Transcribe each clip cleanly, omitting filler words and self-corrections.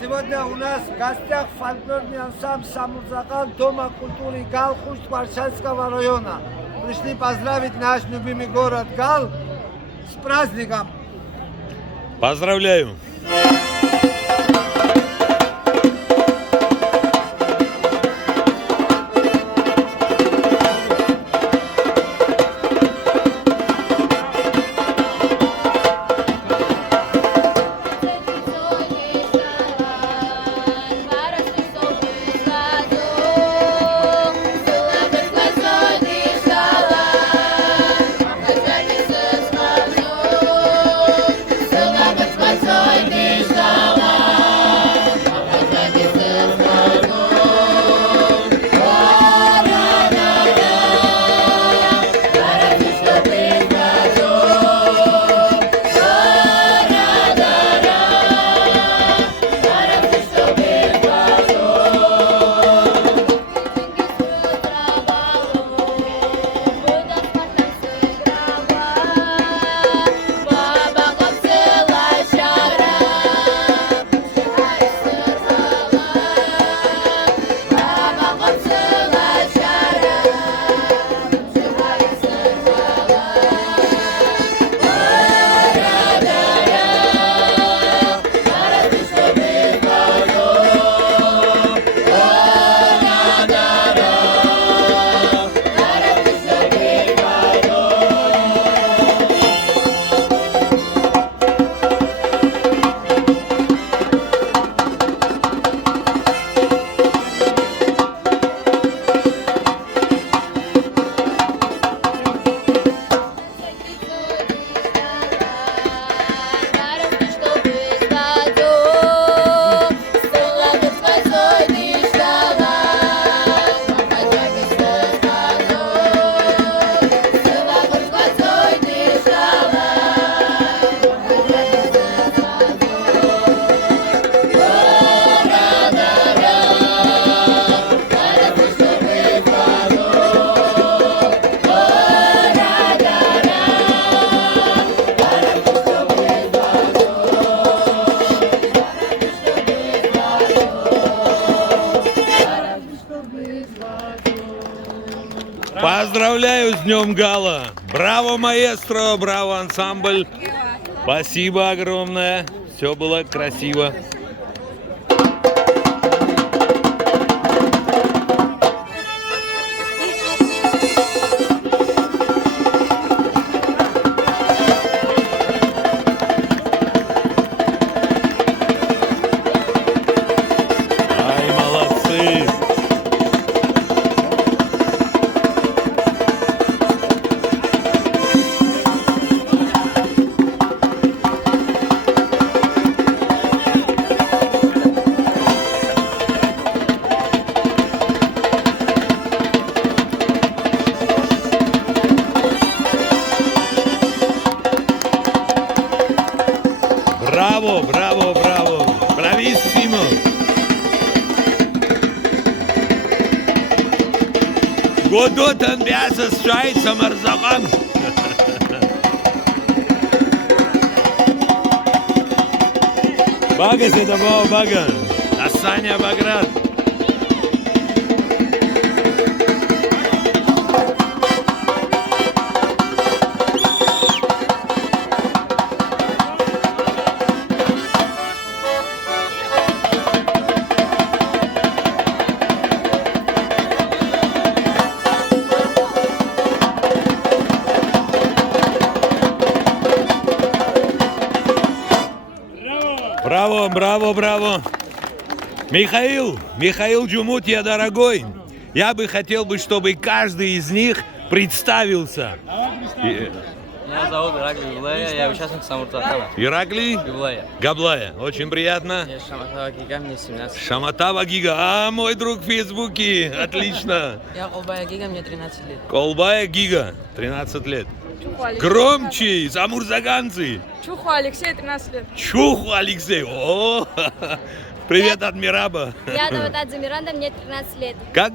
Сегодня у нас в гостях фольклорный ансамбль «Самурзакал» Дома культуры Гал Хуш-Варшанского района. Пришли поздравить наш любимый город Гал с праздником. Поздравляю! Поздравляю с Днем Гала! Браво, маэстро! Браво, ансамбль! Спасибо огромное! Все было красиво. Ай, молодцы! Браво, браво, браво! Брависсимо! Годотан бяса с шайцем арзаган! Бага се добавил бага! Асаня Баграт! Браво, браво, браво! Михаил Джумутья, дорогой, я бы хотел, чтобы каждый из них представился. Меня зовут Ираклий Габлая, я участник Самурзакала. Ираклий Габлая. Габлая, очень приятно. Я Шаматава Гига, мне 17. Шаматава Гига, мой друг в Фейсбуке, отлично. Я Колбая Гига, мне 13 лет. Колбая Гига, 13 лет. Чуху Алексей. Громче, замурзаганцы. Чуху Алексей, 13 лет. Чуху Алексей. О, привет от Мираба. Я Таватадзе Миранда, мне 13 лет. Как?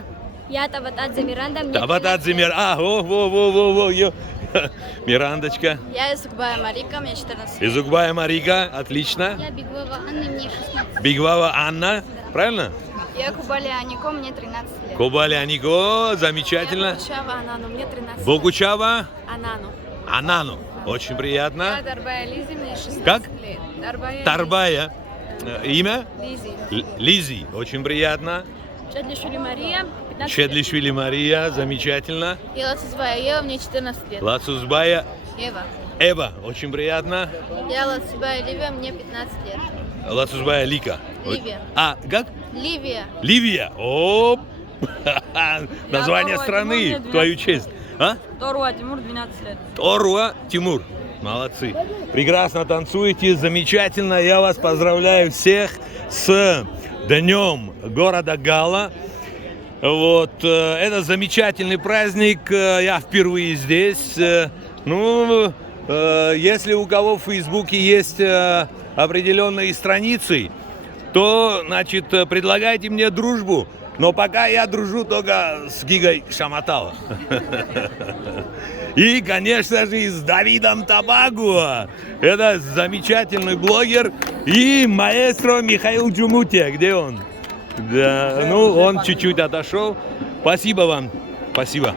Я Таватадзе Миранда, мне 13 Таватадзе лет. Миранда. Во. Мирандочка. Я из Угбая Марика, мне 14 лет. Из Угбая Марика, отлично. Я Бигвова Анна, мне 16. Бигвава Анна, правильно? Я Кубали Анико, мне 13 лет. Кубали Анико, замечательно. Богучава Анану, мне 13 лет. Богучава Анану. Анану, очень приятно. Дарбая Лизи, мне 16 Как? лет. Дарбая Тарбая. Имя? Лизи. Лизи, очень приятно. Чадлишвили Мария, 15 лет. Чедлишвили Мария, замечательно. Я Лацузбая Ева, мне 14 лет. Лацузбая Ева. Эва, очень приятно. Я Лацузбая Ливия, мне 15 лет. Лацузбая Лика. Ливия. А, как? Ливия. Ливия. Оп! Название Тимур, страны, мне в 12 твою лет. честь. А? Торуа Тимур, 12 лет. Оруа Тимур. Молодцы. Прекрасно танцуете, замечательно. Я вас поздравляю всех с Днем города Гала. Вот, это замечательный праздник. Я впервые здесь. Ну, если у кого в Фейсбуке есть определенные страницы, то, значит, предлагайте мне дружбу. Но пока я дружу только с Гигой Шаматала. И, конечно же, с Давидом Табагуа. Это замечательный блогер. И маэстро Михаил Джумутия. Где он? Да, ну, он чуть-чуть отошел. Спасибо вам. Спасибо.